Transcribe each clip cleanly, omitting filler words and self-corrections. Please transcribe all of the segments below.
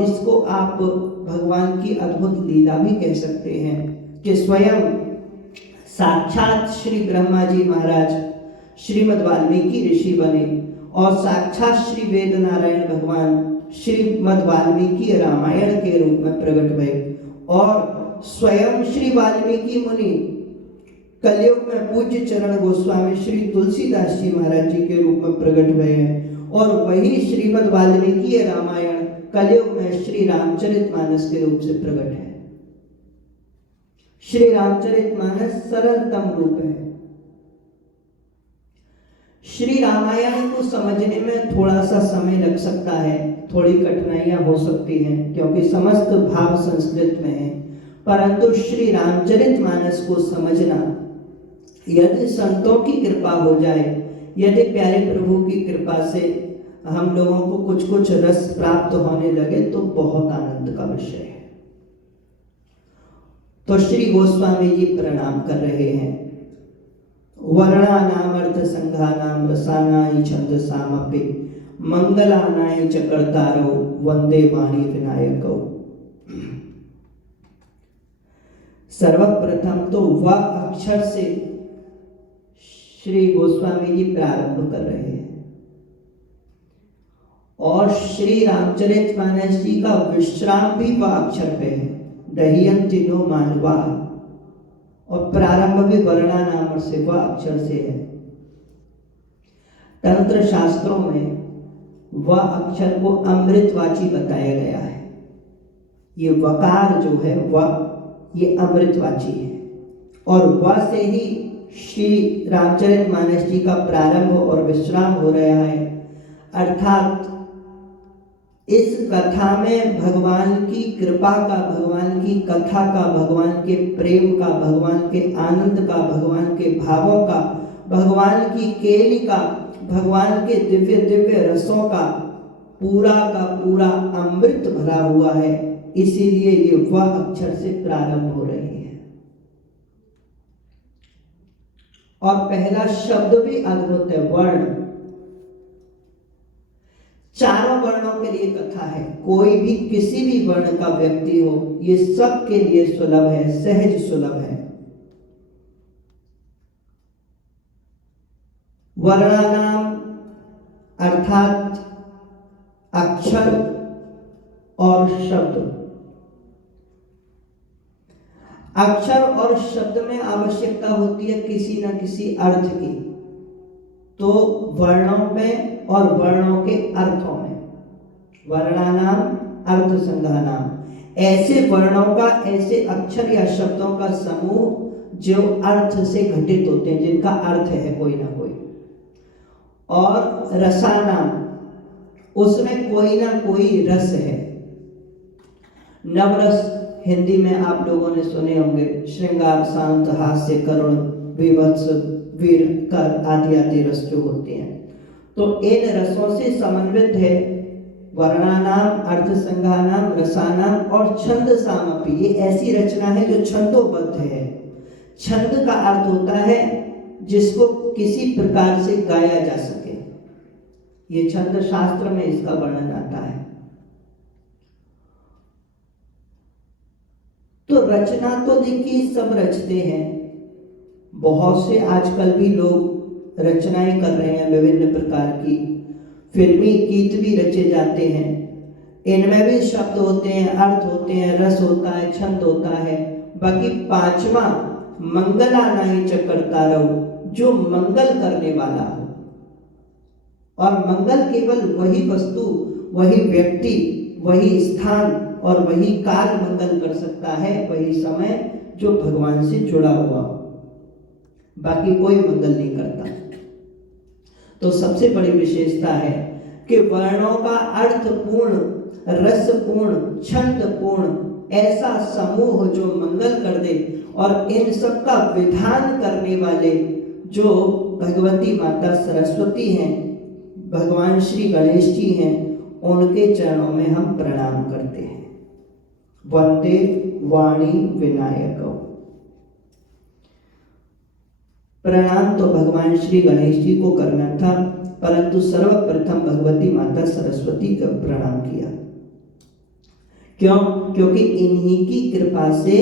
इसको आप भगवान की अद्भुत लीला भी कह सकते हैं कि स्वयं साक्षात श्री ब्रह्मा जी महाराज श्रीमद् वाल्मीकि ऋषि बने और साक्षात श्री वेद नारायण भगवान श्रीमद् वाल्मीकि रामायण के रूप में प्रकट हुए और स्वयं श्री वाल्मीकि मुनि कलयुग में पूज्य चरण गोस्वामी श्री तुलसीदास जी महाराज जी के रूप में प्रकट हुए हैं और वही श्रीमद् वाल्मीकि रामायण कलयुग में श्री रामचरितमानस के रूप से प्रकट है। श्री रामचरितमानस सरलतम रूप है। श्री रामायण को समझने में थोड़ा सा समय लग सकता है, थोड़ी कठिनाइयां हो सकती हैं क्योंकि समस्त भाव संस्कृत में है, परंतु श्री रामचरितमानस को समझना यदि संतों की कृपा हो जाए, यदि प्यारे प्रभु की कृपा से हम लोगों को कुछ कुछ रस प्राप्त होने लगे तो बहुत आनंद का विषय है। तो श्री गोस्वामी जी प्रणाम कर रहे हैं। वर्णानाम अर्थ संघानाम रसानाय छंद सामपि मंगलानाय च कर्तारो वंदे वाणी विनायको। सर्वप्रथम तो व अक्षर से श्री गोस्वामी जी प्रारंभ कर रहे हैं और श्री रामचरितमानस जी का विश्राम भी व अक्षर पे है। दह्यन्ति नो मानवा और प्रारंभ भी वर्णा नाम से व अक्षर से है। तंत्र शास्त्रों में व अक्षर को अमृतवाची बताया गया है। ये वकार जो है व ये अमृतवाची है और व से ही श्री रामचरितमानस जी का प्रारंभ और विश्राम हो रहा है। अर्थात इस कथा में भगवान की कृपा का, भगवान की कथा का, भगवान के प्रेम का, भगवान के आनंद का, भगवान के भावों का, भगवान की केली का, भगवान के दिव्य दिव्य रसों का पूरा अमृत भरा हुआ है। इसीलिए ये व अक्षर से प्रारंभ हो रही है और पहला शब्द भी अद्भुत है, वर्ण। चारों वर्णों के लिए कथा है। कोई भी किसी भी वर्ण का व्यक्ति हो, ये सब के लिए सुलभ है, सहज सुलभ है। वर्णानाम अर्थात अक्षर और शब्द। अक्षर और शब्द में आवश्यकता होती है किसी न किसी अर्थ की, तो वर्णों में और वर्णों के अर्थों में। वर्णानाम अर्थ संघानाम, ऐसे वर्णों का, ऐसे अक्षर या शब्दों का समूह जो अर्थ से घटित होते हैं, जिनका अर्थ है कोई ना कोई। और रसानाम, उसमें कोई ना कोई रस है। नवरस हिंदी में आप लोगों ने सुने होंगे, श्रृंगार, शांत, हास्य, करुण, विभत्स, वीर, कर आदि आदि रस जो होते हैं, तो इन रसों से समन्वित है वर्णानाम अर्थ संघानाम रसानाम और छंद सामपि। ये ऐसी रचना है जो छंदोबद्ध है। छंद का अर्थ होता है जिसको किसी प्रकार से गाया जा सके। ये छंद शास्त्र में इसका वर्णन आता है। तो रचना तो देखिए सब रचते हैं, बहुत से आजकल भी लोग रचनाएं कर रहे हैं विभिन्न प्रकार की। फिल्मी गीत भी रचे जाते हैं, इनमें भी शब्द होते हैं, अर्थ होते हैं, रस होता है, छंद होता है। बाकी पांचवा मंगलानाय च कर्तारो, जो मंगल करने वाला हो। और मंगल केवल वही वस्तु, वही व्यक्ति, वही स्थान और वही काल मंगल कर सकता है, वही समय जो भगवान से जुड़ा हुआ हो, बाकी कोई मंगल नहीं करता। तो सबसे बड़ी विशेषता है कि वर्णों का अर्थपूर्ण, रसपूर्ण, छंदपूर्ण ऐसा समूह जो मंगल कर दे, और इन सब का विधान करने वाले जो भगवती माता सरस्वती हैं, भगवान श्री गणेश जी हैं, उनके चरणों में हम प्रणाम करते हैं। वंदे वाणी विनायको। प्रणाम तो भगवान श्री गणेश जी को करना था, परंतु सर्वप्रथम भगवती माता सरस्वती का प्रणाम किया। क्यों? क्योंकि इन्हीं की कृपा से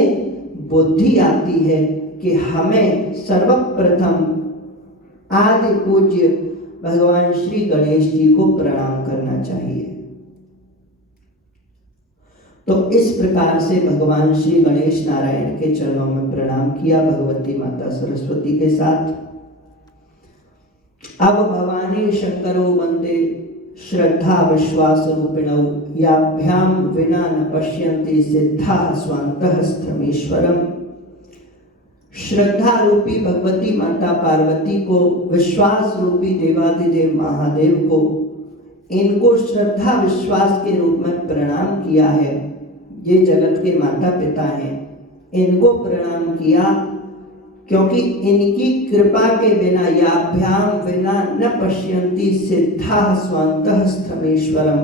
बुद्धि आती है कि हमें सर्वप्रथम आदि पूज्य भगवान श्री गणेश जी को प्रणाम करना चाहिए। तो इस प्रकार से भगवान श्री गणेश नारायण के चरणों में प्रणाम किया भगवती माता सरस्वती के साथ। अब भवानी शंकरो वंदे श्रद्धा विश्वास रूपिणौ याभ्याम विना न पश्यन्ति सिद्धा स्वान्तः स्थमीश्वरम। श्रद्धा रूपी भगवती माता पार्वती को, विश्वास रूपी देवादिदेव महादेव को, इनको श्रद्धा विश्वास के रूप में प्रणाम किया है। ये जगत के माता पिता हैं, इनको प्रणाम किया क्योंकि इनकी कृपा के बिना याभ्याम विना न पश्यन्ति सिद्धा स्वान्तः स्थमेश्वरम।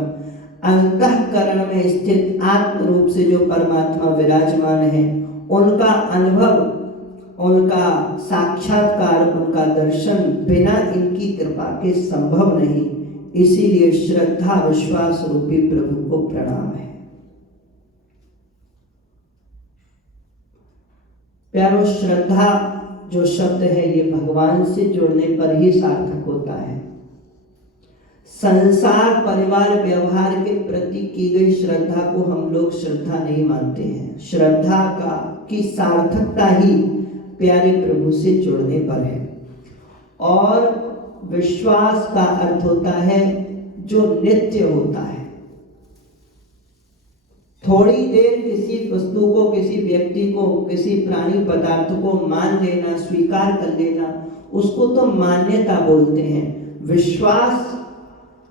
अंतःकरण में स्थित आत्म रूप से जो परमात्मा विराजमान है, उनका अनुभव, उनका साक्षात्कार, उनका दर्शन बिना इनकी कृपा के संभव नहीं। इसीलिए श्रद्धा विश्वास रूपी प्रभु को प्रणाम है। प्यारो, श्रद्धा जो शब्द है ये भगवान से जुड़ने पर ही सार्थक होता है। संसार परिवार व्यवहार के प्रति की गई श्रद्धा को हम लोग श्रद्धा नहीं मानते हैं। श्रद्धा की सार्थकता ही प्यारे प्रभु से जुड़ने पर है। और विश्वास का अर्थ होता है जो नित्य होता है। थोड़ी देर किसी वस्तु को, किसी व्यक्ति को, किसी प्राणी पदार्थ को मान लेना, स्वीकार कर लेना, उसको तो मान्यता बोलते हैं। विश्वास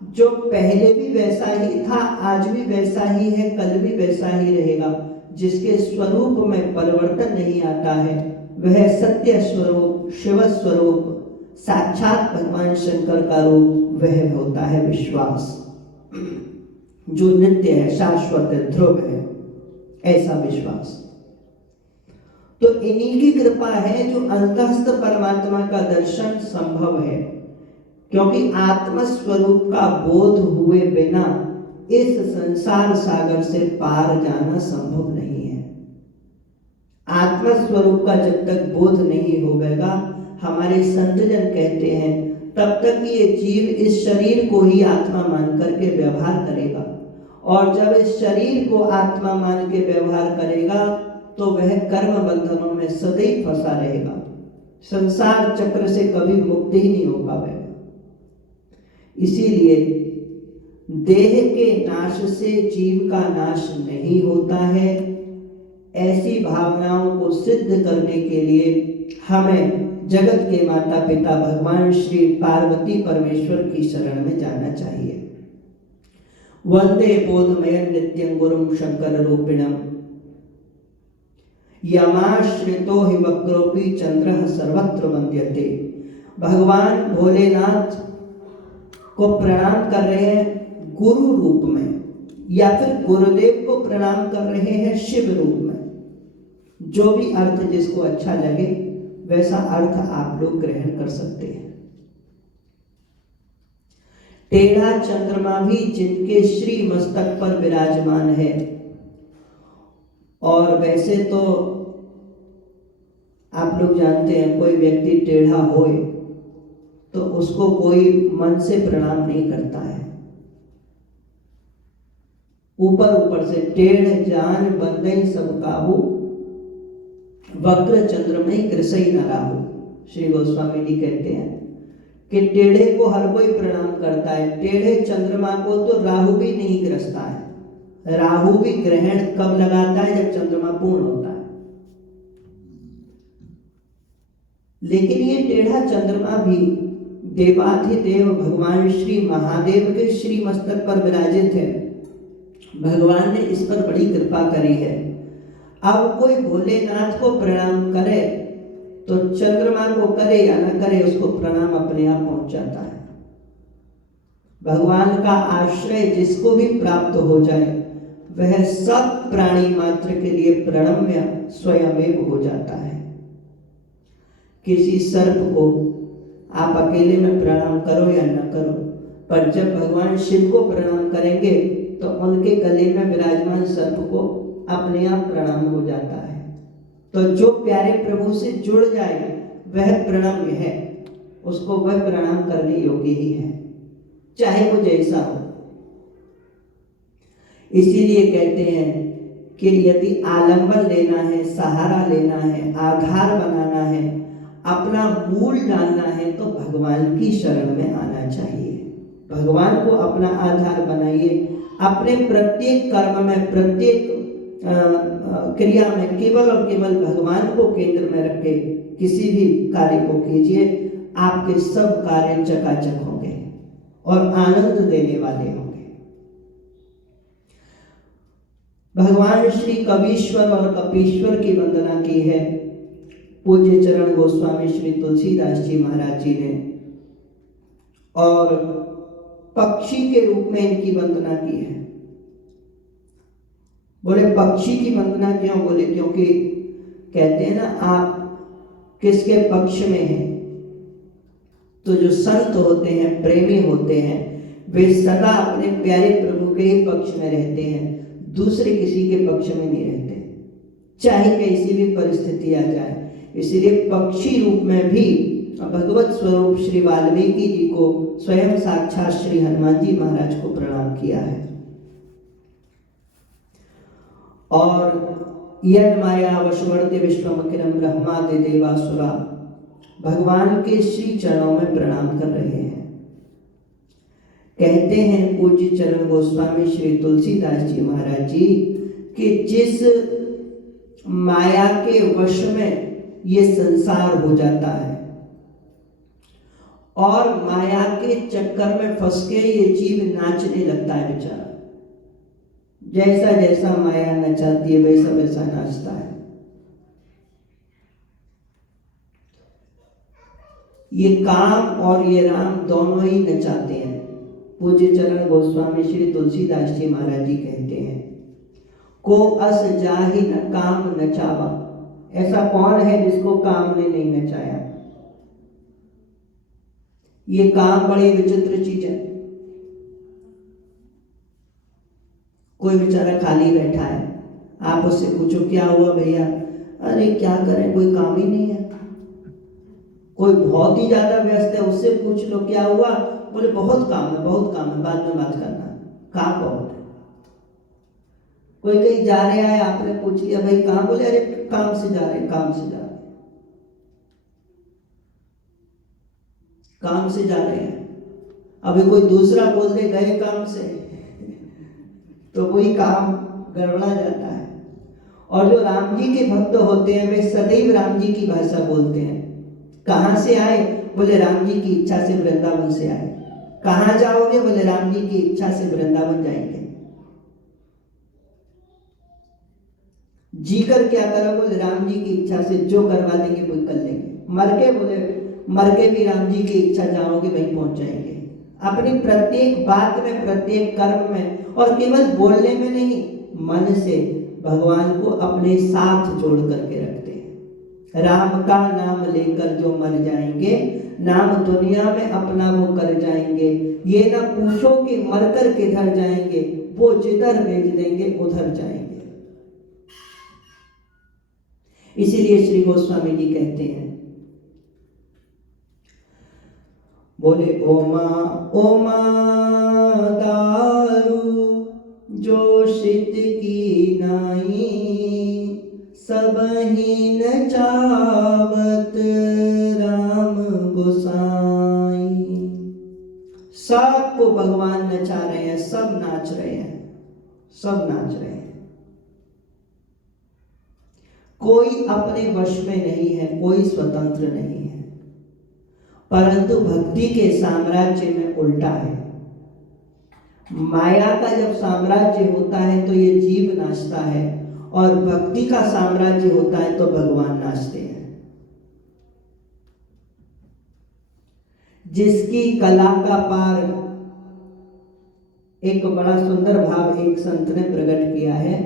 जो पहले भी वैसा ही था, आज भी वैसा ही है, कल भी वैसा ही रहेगा, जिसके स्वरूप में परिवर्तन नहीं आता है, वह सत्य स्वरूप, शिव स्वरूप, साक्षात भगवान शंकर का रूप वह होता है विश्वास, जो नित्य है, शाश्वत है, ध्रुव है, ऐसा विश्वास। तो इन्हीं की कृपा है जो अंतस्थ परमात्मा का दर्शन संभव है, क्योंकि आत्म स्वरूप का बोध हुए बिना इस संसार सागर से पार जाना संभव नहीं है। आत्म स्वरूप का जब तक बोध नहीं होगा, हमारे संतजन कहते हैं, तब तक ये जीव इस शरीर को ही आत्मा मान करके व्यवहार करेगा। और जब इस शरीर को आत्मा मान के व्यवहार करेगा तो वह कर्म बंधनों में सदैव फंसा रहेगा, संसार चक्र से कभी मुक्त ही नहीं हो पाएगा। इसीलिए देह के नाश से जीव का नाश नहीं होता है। ऐसी भावनाओं को सिद्ध करने के लिए हमें जगत के माता पिता भगवान श्री पार्वती परमेश्वर की शरण में जाना चाहिए। वंदे बोधमयं नित्यं गुरुं शंकर रूपिणं यमाश्रितो हि वक्रोपि चंद्रः सर्वत्र वंद्यते। भगवान भोलेनाथ को प्रणाम कर रहे हैं गुरु रूप में, या फिर गुरुदेव को प्रणाम कर रहे हैं शिव रूप में। जो भी अर्थ जिसको अच्छा लगे वैसा अर्थ आप लोग ग्रहण कर सकते हैं। टेढ़ा चंद्रमा भी जिनके श्री मस्तक पर विराजमान है, और वैसे तो आप लोग जानते हैं कोई व्यक्ति टेढ़ा होए तो उसको कोई मन से प्रणाम नहीं करता है। ऊपर ऊपर से टेढ़ जान बंदई सब काहू, वक्र चंद्रमय कृसई न राहु। श्री गोस्वामी जी कहते हैं कि टेढ़े को हर कोई प्रणाम करता है, टेढ़े चंद्रमा को तो राहु भी नहीं ग्रसता है। राहु भी ग्रहण कब लगाता है? जब चंद्रमा पूर्ण होता है। लेकिन ये टेढ़ा चंद्रमा भी देवाधिदेव भगवान श्री महादेव के श्री मस्तक पर विराजित है। भगवान ने इस पर बड़ी कृपा करी है। अब कोई भोलेनाथ को प्रणाम करे तो चंद्रमा को करे या न करे, उसको प्रणाम अपने आप पहुंच जाता है। भगवान का आश्रय जिसको भी प्राप्त हो जाए वह सब प्राणी मात्र के लिए प्रणम्य स्वयमेव हो जाता है। किसी सर्प को आप अकेले में प्रणाम करो या न करो, पर जब भगवान शिव को प्रणाम करेंगे तो उनके गले में विराजमान सर्प को अपने आप प्रणाम हो जाता है। तो जो प्यारे प्रभु से जुड़ जाए वह प्रणम्य है, उसको वह प्रणाम करने योग्य ही है, चाहे वो जैसा हो। इसीलिए कहते हैं कि यदि आलंबन लेना है, सहारा लेना है, आधार बनाना है, अपना मूल जानना है, तो भगवान की शरण में आना चाहिए। भगवान को अपना आधार बनाइए। अपने प्रत्येक कर्म में, प्रत्येक क्रिया में केवल और केवल भगवान को केंद्र में रख के किसी भी कार्य को कीजिए। आपके सब कार्य चकाचक होंगे और आनंद देने वाले होंगे। भगवान श्री कवीश्वर और कपीश्वर की वंदना की है पूज्य चरण गोस्वामी श्री तुलसीदास जी महाराज जी ने, और पक्षी के रूप में इनकी वंदना की है। बोले पक्षी की वंदना क्यों? बोले क्योंकि कहते हैं ना, आप किसके पक्ष में हैं? तो जो संत होते हैं, प्रेमी होते हैं, वे सदा अपने प्यारे प्रभु के ही पक्ष में रहते हैं, दूसरे किसी के पक्ष में नहीं रहते, चाहे कैसी भी परिस्थिति आ जाए। इसलिए पक्षी रूप में भी भगवत स्वरूप श्री वाल्मीकि जी को स्वयं साक्षात श्री हनुमान जी महाराज को प्रणाम किया है। और यन माया वशवर्ते विश्वमखिलम ब्रह्मादि देवासुरा, भगवान के श्री चरणों में प्रणाम कर रहे हैं। कहते हैं पूज्य चरण गोस्वामी श्री तुलसीदास जी महाराज जी कि जिस माया के वश में ये संसार हो जाता है और माया के चक्कर में फंस के ये जीव नाचने लगता है बेचारा, जैसा जैसा माया नचाती है वैसा वैसा नाचता है। ये काम और ये राम दोनों ही नचाते हैं। पूज्य चरण गोस्वामी श्री तुलसीदास जी महाराज जी कहते हैं, को अस जाहि न काम नचावा। ऐसा कौन है जिसको काम ने नहीं नचाया? ये काम बड़ी विचित्र चीज है। कोई बेचारा खाली बैठा है, आप उससे पूछो क्या हुआ भैया? अरे क्या करें, कोई काम ही नहीं है। कोई बहुत ही ज्यादा व्यस्त है, उससे पूछ लो क्या हुआ? बोले बहुत काम है, बहुत काम है, बाद में बात करना। काम बहुत है। कोई कहीं जा रहे आए, आपने पूछ लिया भाई कहाँ? बोले अरे काम से जा रहे, काम से जा रहे, काम से जा रहे हैं। अभी कोई दूसरा बोल दे गए काम से तो वही काम गड़बड़ा जाता है। और जो राम जी के भक्त होते हैं वे सदैव राम जी की भाषा बोलते हैं। कहाँ से आए? बोले राम जी की इच्छा से वृंदावन से आए। कहाँ जाओगे? बोले राम जी की इच्छा से वृंदावन जाएंगे। जीकर क्या करो? बोले राम जी की इच्छा से जो करवा देंगे वो कर लेंगे। मर के? बोले मर के भी राम जी की इच्छा जाओगे वहीं पहुंच जाएंगे। अपनी प्रत्येक बात में, प्रत्येक कर्म में, और केवल बोलने में नहीं, मन से भगवान को अपने साथ जोड़ करके रखते हैं। राम का नाम लेकर जो मर जाएंगे, नाम दुनिया में अपना वो कर जाएंगे। ये ना पूछो कि मरकर किधर जाएंगे, वो जिधर भेज देंगे उधर जाएंगे। इसीलिए श्री गोस्वामी जी कहते हैं, बोले ओमा ओमा दारू जो शीत की नाई, सब ही नचावत राम गोसाई। सबको भगवान नचा रहे हैं, सब नाच रहे हैं, सब नाच रहे हैं। कोई अपने वश में नहीं है, कोई स्वतंत्र नहीं है। परंतु भक्ति के साम्राज्य में उल्टा है। माया का जब साम्राज्य होता है तो ये जीव नाचता है, और भक्ति का साम्राज्य होता है तो भगवान नाचते हैं। जिसकी कला का पार, एक बड़ा सुंदर भाव एक संत ने प्रकट किया है।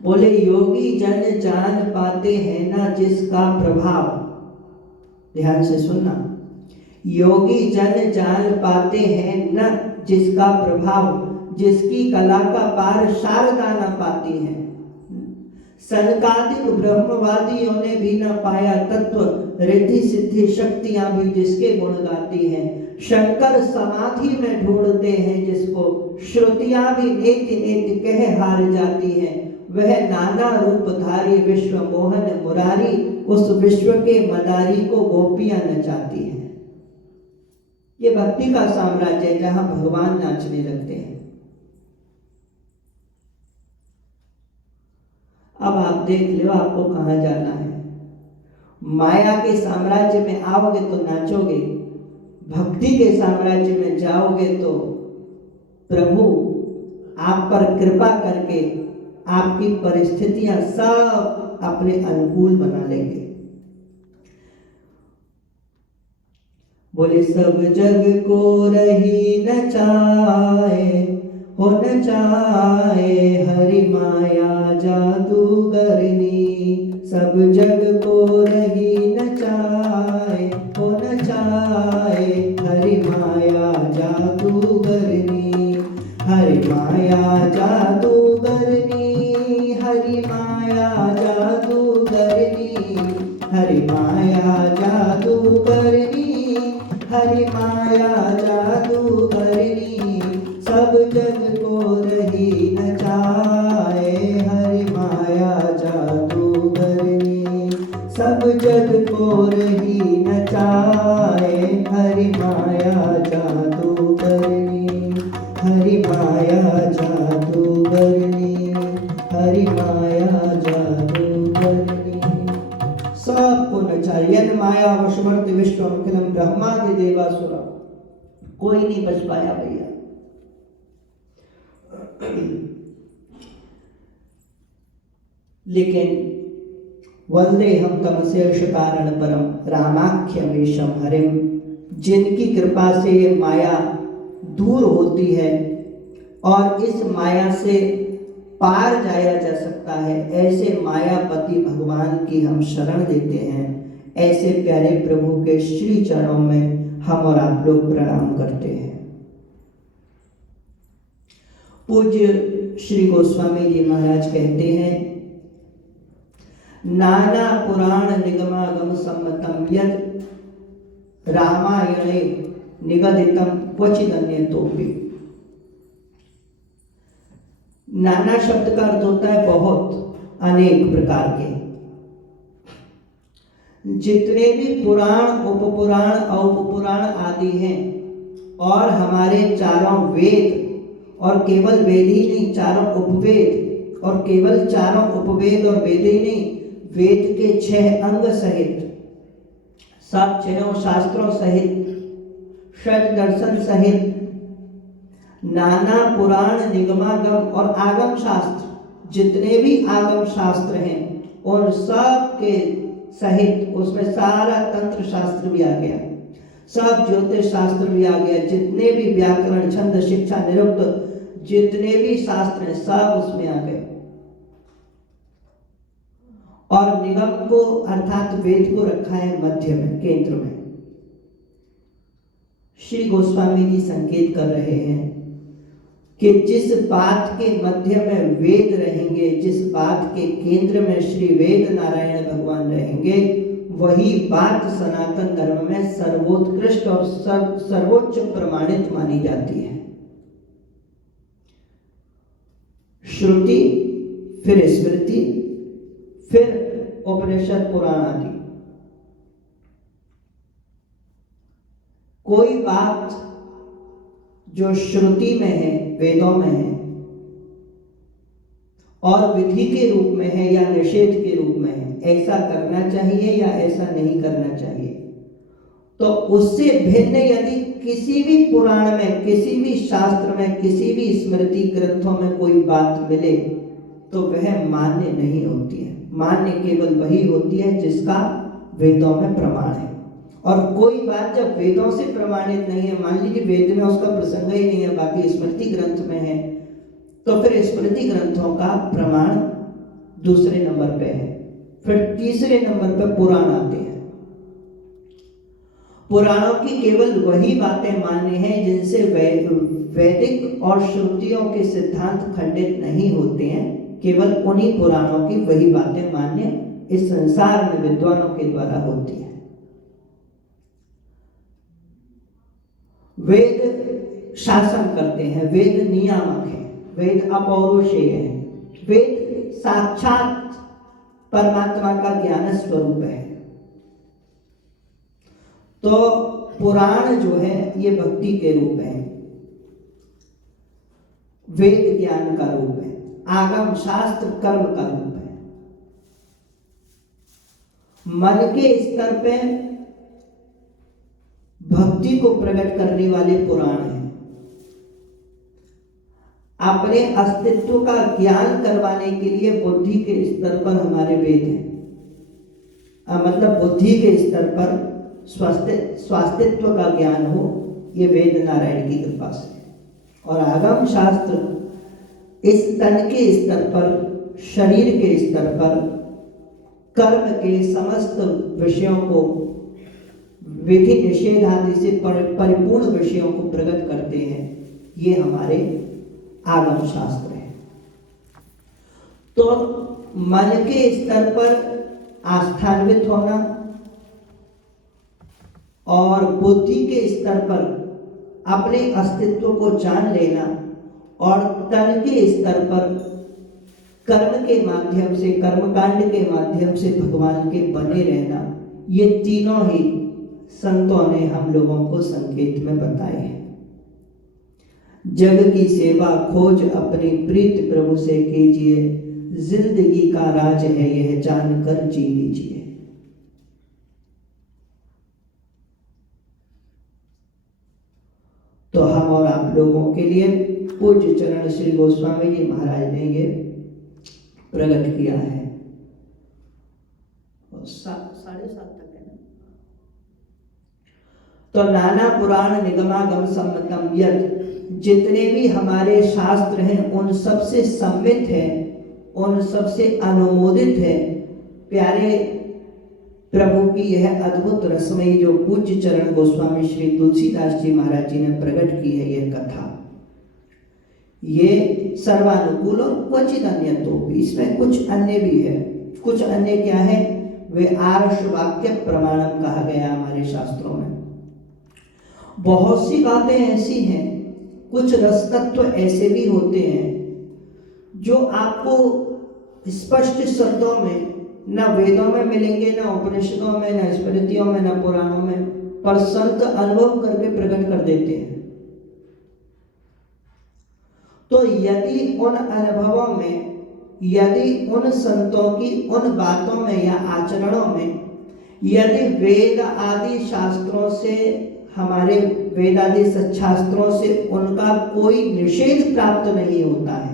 बोले योगी जन जान पाते हैं ना जिसका प्रभाव। ध्यान से सुनना, योगी जन जान पाते हैं न जिसका प्रभाव, जिसकी कला का पार शारदा न पाती है। सनकादिक ब्रह्मवादियों ने भी न पाया तत्व, रिद्धि सिद्धि शक्तियां भी जिसके गुण गाती हैं। शंकर समाधि में ढूंढते हैं जिसको, श्रुतियां भी नेति नेति कह हार जाती हैं। वह नाना रूपधारी विश्व मोहन मुरारी, उस विश्व के मदारी को गोपियां नचाती हैं। ये भक्ति का साम्राज्य है जहां भगवान नाचने लगते हैं। अब आप देख लो आपको कहां जाना है। माया के साम्राज्य में आओगे तो नाचोगे, भक्ति के साम्राज्य में जाओगे तो प्रभु आप पर कृपा करके आपकी परिस्थितियां सब अपने अनुकूल बना लेंगे। बोले सब जग को रही नचाए, हो नचाए हरि माया जादूगरनी। सब जग को रही नचाए, हो नचाए हरि माया जादूगरनी। हरि माया जादूगरनी, हरि माया जादूगरनी। हरि माया जादूगरनी, हरि माया जादूगरनी। सब जग को रही नचाए, हरि माया जादूगरनी। सब जग को रही नचाए, हरि माया जादूगरनी। हरि माया जादूगरनी, हरि माया जादूगरनी। सबको नचाए। यन माया वशवर्त विश्वमखिलम ब्रह्मादि देवासुरा। कोई नहीं बच पाया भैया। लेकिन वंदे हम तमसेश कारण परम रामाख्यमेशम हरिम। जिनकी कृपा से ये माया दूर होती है और इस माया से पार जाया जा सकता है, ऐसे मायापति भगवान की हम शरण देते हैं। ऐसे प्यारे प्रभु के श्री चरणों में हम और आप लोग प्रणाम करते हैं। पूज्य श्री गोस्वामी जी महाराज कहते हैं, नाना पुराण निगमागम सम्मतम यद रामायणे निगदितम क्वचिदन्यतोपि। नाना शब्द का अर्थ होता है बहुत, अनेक प्रकार के। जितने भी पुराण, उपपुराण, औपपुराण आदि हैं और हमारे चारों वेद, और केवल वेद ही नहीं, चारों उपवेद, और केवल चारों उपवेद और वेद ही नहीं, वेद के 6 अंग सहित, सब 6 शास्त्रों सहित, षट दर्शन सहित, नाना पुराण निगमागम और आगम शास्त्र, जितने भी आगम शास्त्र हैं उन सब के सहित, उसमें सारा तंत्र शास्त्र भी आ गया, सब ज्योतिष शास्त्र भी आ गया, जितने भी व्याकरण, छंद, शिक्षा, निरुक्त, जितने भी शास्त्र हैं सब उसमें आ गए। और निगम को अर्थात वेद को रखा है मध्य में, केंद्र में। श्री गोस्वामी जी संकेत कर रहे हैं कि जिस बात के मध्य में वेद रहेंगे, जिस बात के केंद्र में श्री वेद नारायण भगवान रहेंगे, वही बात सनातन धर्म में सर्वोत्कृष्ट और सर्वोच्च प्रमाणित मानी जाती है। श्रुति, फिर स्मृति, फिर उपनिषद, पुराण आदि। कोई बात जो श्रुति में है, वेदों में है, और विधि के रूप में है या निषेध के रूप में है, ऐसा करना चाहिए या ऐसा नहीं करना चाहिए, तो उससे भिन्न यदि किसी भी पुराण में, किसी भी शास्त्र में, किसी भी स्मृति ग्रंथों में कोई बात मिले तो वह मान्य नहीं होती है। मान्य केवल वही होती है जिसका वेदों में प्रमाण है। और कोई बात जब वेदों से प्रमाणित नहीं है, मान लीजिए वेद में उसका प्रसंग ही नहीं है, बाकी स्मृति ग्रंथ में है, तो फिर स्मृति ग्रंथों का प्रमाण दूसरे नंबर पे है। फिर तीसरे नंबर पे पुराण आते हैं। पुराणों की केवल वही बातें मान्य हैं जिनसे वैदिक और श्रुतियों के सिद्धांत खंडित नहीं होते हैं, केवल उन्हीं पुराणों की वही बातें मान्य इस संसार में विद्वानों के द्वारा होती है। वेद शासन करते हैं, वेद नियामक है, वेद अपौरुषेय है, वेद साक्षात परमात्मा का ज्ञान स्वरूप है। तो पुराण जो है ये भक्ति के रूप है, वेद ज्ञान का रूप है, आगम शास्त्र कर्म का रूप है। मन के स्तर पे भक्ति को प्रकट करने वाले पुराण हैं। अपने अस्तित्व का ज्ञान करवाने के लिए बुद्धि के स्तर पर हमारे वेद हैं। मतलब बुद्धि के स्तर पर स्वास्तित्व का ज्ञान हो, ये वेद नारायण की कृपा से। और आगम शास्त्र इस तन के स्तर पर, शरीर के स्तर पर कर्म के समस्त विषयों को, विधि निषेध आदि से परिपूर्ण विषयों को प्रकट करते हैं। ये हमारे आगम शास्त्र है। तो मन के स्तर पर आस्थान्वित होना और बुद्धि के स्तर पर अपने अस्तित्व को जान लेना और तन के स्तर पर कर्म के माध्यम से, कर्मकांड के माध्यम से भगवान के बने रहना, ये तीनों ही संतों ने हम लोगों को संकेत में बताए हैं। जग की सेवा खोज अपनी प्रीत प्रभु से कीजिए, जिंदगी का राज है यह जानकर जी लीजिए। तो हम और आप लोगों के लिए पूज्य चरण श्री गोस्वामी जी महाराज ने ये प्रकट किया है। 7:30 तक है ना। तो नाना पुराण निगमागम सम्मतम यत्, जितने भी हमारे शास्त्र हैं उन सबसे सम्मित है, उन सबसे अनुमोदित है प्यारे प्रभु की यह अद्भुत रसमयी जो पूज्य चरण गोस्वामी श्री तुलसीदास जी महाराज जी ने प्रकट की है यह कथा। ये सर्वानुकूल और क्वचित अन्य, तो इसमें कुछ अन्य भी है। कुछ अन्य क्या है? वे आर्ष वाक्य प्रमाणम कहा गया हमारे शास्त्रों में। बहुत सी बातें ऐसी हैं, कुछ रस तत्व ऐसे भी होते हैं जो आपको स्पष्ट शब्दों में न वेदों में मिलेंगे, न उपनिषदों में, न स्मृतियों में, न पुराणों में, पर संत अनुभव करके प्रकट कर देते हैं। तो यदि उन अनुभवों में, यदि उन संतों की उन बातों में या आचरणों में, यदि वेद आदि शास्त्रों से, हमारे वेद आदि सच्छास्त्रों से उनका कोई निषेध प्राप्त नहीं होता है,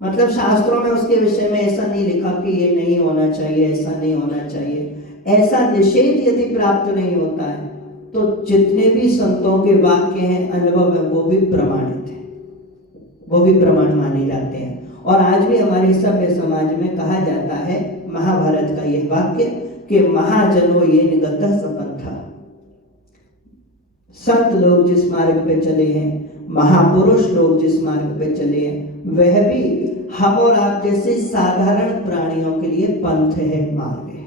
मतलब शास्त्रों में उसके विषय में ऐसा नहीं लिखा कि ये नहीं होना चाहिए, ऐसा नहीं होना चाहिए, ऐसा निषेध यदि प्राप्त नहीं होता है, तो जितने भी संतों के वाक्य हैं, अनुभव है, वो भी प्रमाणित है, वो भी प्रमाण माने जाते हैं। और आज भी हमारे सभ्य समाज में कहा जाता है महाभारत का यह वाक्य कि महाजनो ये निगतः सपंथा, संत लोग जिस मार्ग पे चले हैं, महापुरुष लोग जिस मार्ग पे चले हैं, वह भी हम और आप जैसे साधारण प्राणियों के लिए पंथ है, मार्ग है।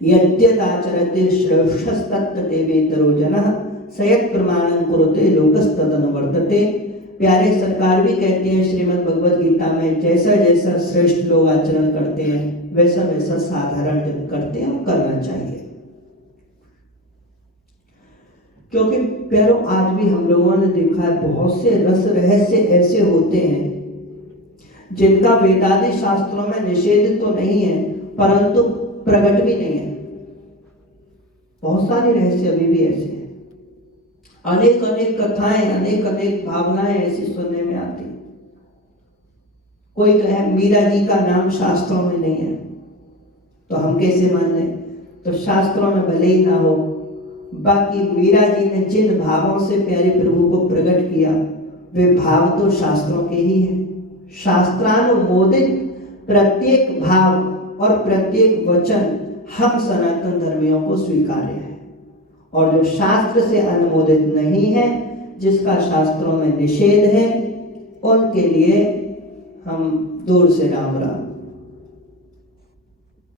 यद्यदाचरते श्रेष्ठस्तत्तदेवेतरो जनः सयत् प्रमाणं कुरुते लोकस्तदनुवर्तते। प्यारे सरकार भी कहते हैं श्रीमद् भगवद गीता में, जैसा जैसा श्रेष्ठ लोग आचरण करते हैं वैसा वैसा साधारण जन करते हैं, वो करना चाहिए। क्योंकि प्यारों आज भी हम लोगों ने देखा है बहुत से रस रहस्य ऐसे होते हैं जिनका वेदादि शास्त्रों में निषेध तो नहीं है परंतु प्रकट भी नहीं है। बहुत सारे रहस्य अभी भी ऐसे हैं, अनेक अनेक कथाएं, अनेक अनेक भावनाएं ऐसी सुनने में आती। कोई कहे मीरा जी का नाम शास्त्रों में नहीं है तो हम कैसे मान लें? तो शास्त्रों में भले ही ना हो, बाकी मीरा जी ने जिन भावों से प्यारे प्रभु को प्रकट किया वे भाव तो शास्त्रों के ही हैं। शास्त्रानुमोदित प्रत्येक भाव और प्रत्येक वचन हम सनातन धर्मियों को स्वीकार्य है, और जो शास्त्र से अनुमोदित नहीं है जिसका शास्त्रों में निषेध है, उनके लिए हम दूर से राम राम।